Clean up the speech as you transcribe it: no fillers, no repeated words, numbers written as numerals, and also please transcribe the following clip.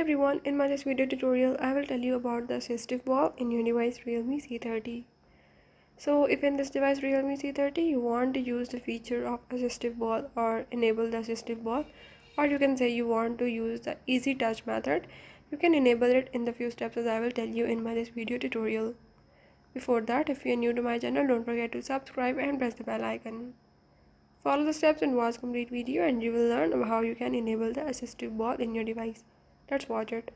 everyone, in my this video tutorial I will tell you about the assistive ball in your device Realme C30. So if in this device Realme C30 you want to use the feature of assistive ball or enable the assistive ball, or you can say you want to use the easy touch method, you can enable it in the few steps as I will tell you in my this video tutorial. Before that, if you are new to my channel, don't forget to subscribe and press the bell icon. Follow the steps and watch complete video and you will learn how you can enable the assistive ball in your device. Let's watch it.